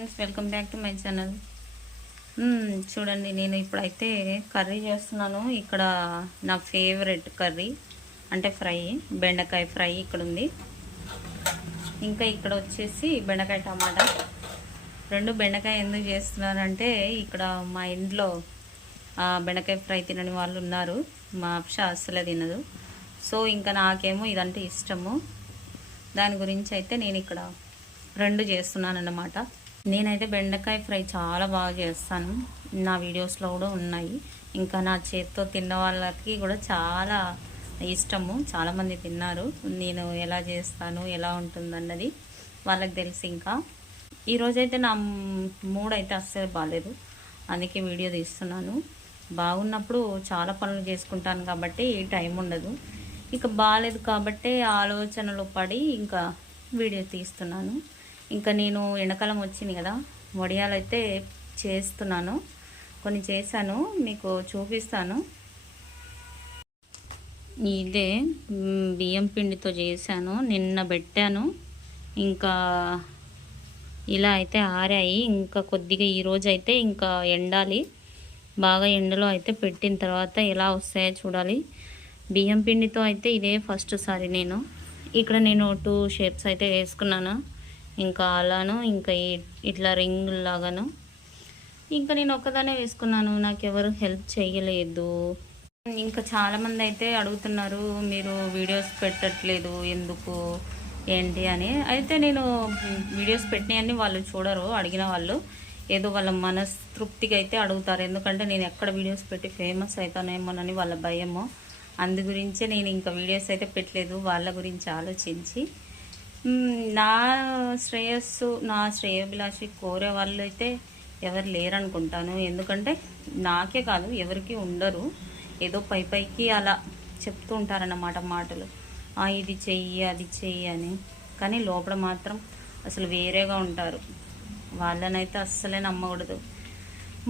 Friends, welcome back to my channel. చూడండి, నేను ఇప్పుడైతే కర్రీ చేస్తున్నాను. ఇక్కడ నా ఫేవరెట్ కర్రీ అంటే ఫ్రై, బెండకాయ ఫ్రై ఇక్కడ ఉంది. ఇంకా ఇక్కడ వచ్చేసి బెండకాయ టమాటా. రెండు బెండకాయ ఎందుకు చేస్తున్నానంటే ఇక్కడ మా ఇంట్లో బెండకాయ ఫ్రై తినని వాళ్ళు ఉన్నారు. మా అప్ష అస్సలే తినదు. సో ఇంకా నాకేమో ఇదంటే ఇష్టము. దాని గురించి అయితే నేను ఇక్కడ రెండు చేస్తున్నాను అన్నమాట. నేనైతే బెండకాయ ఫ్రై చాలా బాగా చేస్తాను. నా వీడియోస్లో కూడా ఉన్నాయి. ఇంకా నా చేతితో తిన్న వాళ్ళకి కూడా చాలా ఇష్టము. చాలామంది తిన్నారు. నేను ఎలా చేస్తాను, ఎలా ఉంటుందన్నది వాళ్ళకి తెలిసి. ఇంకా ఈరోజైతే నా మూడ్ అయితే అస్సలు బాగాలేదు, అందుకే వీడియో తీస్తున్నాను. బాగున్నప్పుడు చాలా పనులు చేసుకుంటాను కాబట్టి టైం ఉండదు. ఇక బాగాలేదు కాబట్టి ఆలోచనలు పడి ఇంకా వీడియో తీస్తున్నాను. ఇంకా నేను ఎండాకాలం వచ్చింది కదా, వడియాలు అయితే చేస్తున్నాను. కొన్ని చేశాను, మీకు చూపిస్తాను. ఇదే బియ్యం పిండితో చేశాను, నిన్న పెట్టాను. ఇంకా ఇలా అయితే ఆరాయి. ఇంకా కొద్దిగా ఈరోజు అయితే ఇంకా ఎండాలి. బాగా ఎండలో అయితే పెట్టిన తర్వాత ఎలా వస్తాయో చూడాలి. బియ్యం పిండితో అయితే ఇదే ఫస్ట్ సారి నేను నేను 2 షేప్స్ అయితే వేసుకున్నాను. ఇంకా అలాను, ఇంకా ఇట్లా రింగ్ లాగాను. ఇంకా నేను ఒక్కదానే వేసుకున్నాను, నాకు ఎవరు హెల్ప్ చేయలేదు. ఇంకా చాలామంది అయితే అడుగుతున్నారు, మీరు వీడియోస్ పెట్టట్లేదు ఎందుకు ఏంటి అని. అయితే నేను వీడియోస్ పెట్టినవన్నీ వాళ్ళు చూడరు. అడిగిన వాళ్ళు ఏదో వాళ్ళ మనస్తృప్తికి అయితే అడుగుతారు. ఎందుకంటే నేను ఎక్కడ వీడియోస్ పెట్టి ఫేమస్ అవుతానేమోనని వాళ్ళ భయము. అందు గురించే నేను ఇంకా వీడియోస్ అయితే పెట్టలేదు, వాళ్ళ గురించి ఆలోచించి. నా శ్రేయస్సు, నా శ్రేయోభిలాషి కోరే వాళ్ళు అయితే ఎవరు లేరనుకుంటాను. ఎందుకంటే నాకే కాదు, ఎవరికి ఉండరు. ఏదో పైకి అలా చెప్తూ ఉంటారన్నమాట మాటలు, ఇది చెయ్యి అది చెయ్యి అని. కానీ లోపల మాత్రం అసలు వేరేగా ఉంటారు. వాళ్ళనైతే అస్సలే నమ్మకూడదు.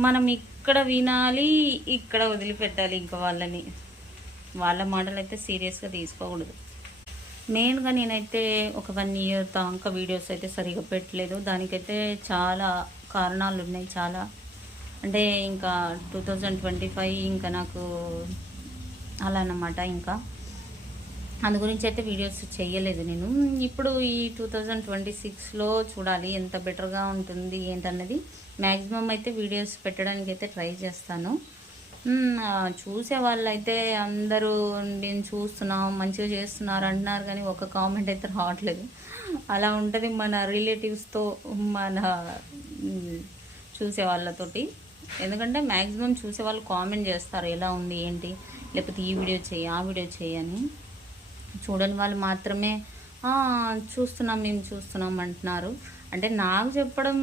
మనం ఇక్కడ వినాలి, ఇక్కడ వదిలిపెట్టాలి. ఇంకా వాళ్ళ మాటలు అయితే సీరియస్గా తీసుకోకూడదు. మెయిన్గా నేనైతే ఒక 1 ఇయర్ దాకా వీడియోస్ అయితే సరిగా పెట్టలేదు. దానికైతే చాలా కారణాలు ఉన్నాయి. చాలా అంటే ఇంకా 2025 ఇంకా నాకు అలా అన్నమాట. ఇంకా అందు గురించి అయితే వీడియోస్ చేయలేదు నేను. ఇప్పుడు ఈ 2026లో చూడాలి ఎంత బెటర్గా ఉంటుంది ఏంటన్నది. మ్యాక్సిమం అయితే వీడియోస్ పెట్టడానికి అయితే ట్రై చేస్తాను. చూసే వాళ్ళైతే అందరూ నేను చూస్తున్నాం మంచిగా చేస్తున్నారు అంటున్నారు, కానీ ఒక కామెంట్ అయితే రావట్లేదు. అలా ఉంటుంది మన రిలేటివ్స్తో, మన చూసే వాళ్ళతోటి. ఎందుకంటే మ్యాక్సిమం చూసే వాళ్ళు కామెంట్ చేస్తారు ఎలా ఉంది ఏంటి, లేకపోతే ఈ వీడియో చేయి ఆ వీడియో చేయి అని. చూడని వాళ్ళు మాత్రమే మేము చూస్తున్నాం అంటున్నారు. అంటే నాకు చెప్పడం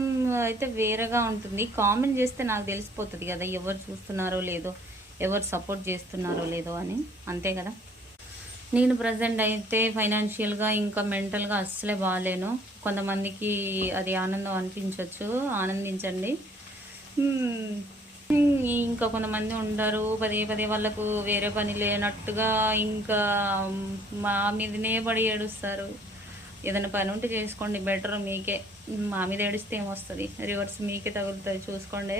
అయితే వేరేగా ఉంటుంది. కామెంట్ చేస్తే నాకు తెలిసిపోతుంది కదా ఎవరు చూస్తున్నారో లేదో, ఎవరు సపోర్ట్ చేస్తున్నారో లేదో అని. అంతే కదా. నేను ప్రజెంట్ అయితే ఫైనాన్షియల్గా ఇంకా మెంటల్గా అస్సలే బాగాలేను. కొంతమందికి అది ఆనందం అనిపించవచ్చు, ఆనందించండి. ఇంకా కొంతమంది ఉండరు పదే వాళ్ళకు వేరే పని లేనట్టుగా ఇంకా మా మీదనే పడి ఏడుస్తారు. ఏదైనా పని ఉంటే చేసుకోండి, బెటర్ మీకే. మా మీద ఏడిస్తే ఏమొస్తుంది, రివర్స్ మీకే తగులుతుంది, చూసుకోండి.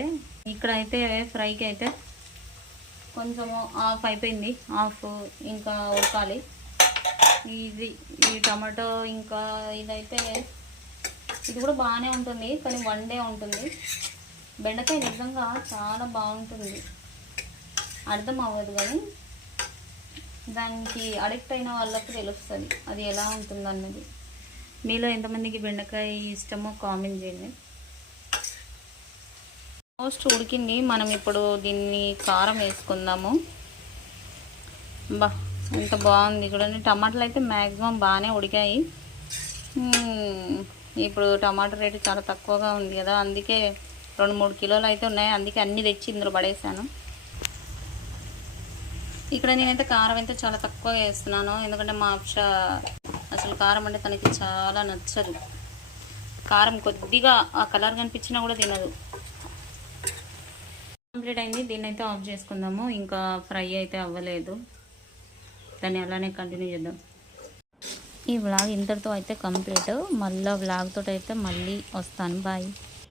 ఇక్కడ అయితే ఫ్రైకి అయితే కొంచెము ఆఫ్ అయిపోయింది, ఆఫ్ ఇంకా ఉడకాలి. ఈ టమాటో ఇంకా ఇదైతే ఇది కూడా బాగానే ఉంటుంది, కానీ 1 డే ఉంటుంది. బెండకాయ నిజంగా చాలా బాగుంటుంది, అర్థం అవ్వదు, కానీ దానికి అడిక్ట్ అయిన వాళ్ళకి తెలుస్తుంది అది ఎలా ఉంటుంది అన్నది. మీలో ఎంతమందికి బెండకాయ ఇష్టమో కామెంట్ చేయండి. ఆల్మోస్ట్ ఉడికింది. మనం ఇప్పుడు దీన్ని కారం వేసుకుందాము. ఎంత బాగుంది చూడండి. టమాటాలు అయితే మ్యాక్సిమం బాగానే ఉడికాయి. ఇప్పుడు టమాటా రేటు చాలా తక్కువగా ఉంది కదా, అందుకే 2-3 కిలోలు అయితే ఉన్నాయి. అందుకే అన్నీ తెచ్చి ఇందులో పడేసాను. ఇక్కడ నేనైతే కారం అయితే చాలా తక్కువగా వేస్తున్నాను, ఎందుకంటే మా అప్ష అసలు కారం అంటే తనకి చాలా నచ్చదు. కారం కొద్దిగా ఆ కలర్ కనిపించినా కూడా తినదు. కంప్లీట్ అయింది. దీన్ని అయితే ఆఫ్ చేసుకుందాము. ఇంకా ఫ్రై అయితే అవ్వలేదు, దాన్ని అలానే కంటిన్యూ చేద్దాం. ఈ వ్లాగ్ ఇంతటితో అయితే కంప్లీట్. మళ్ళీ వ్లాగ్ తోటి అయితే మళ్ళీ వస్తాను. బాయ్.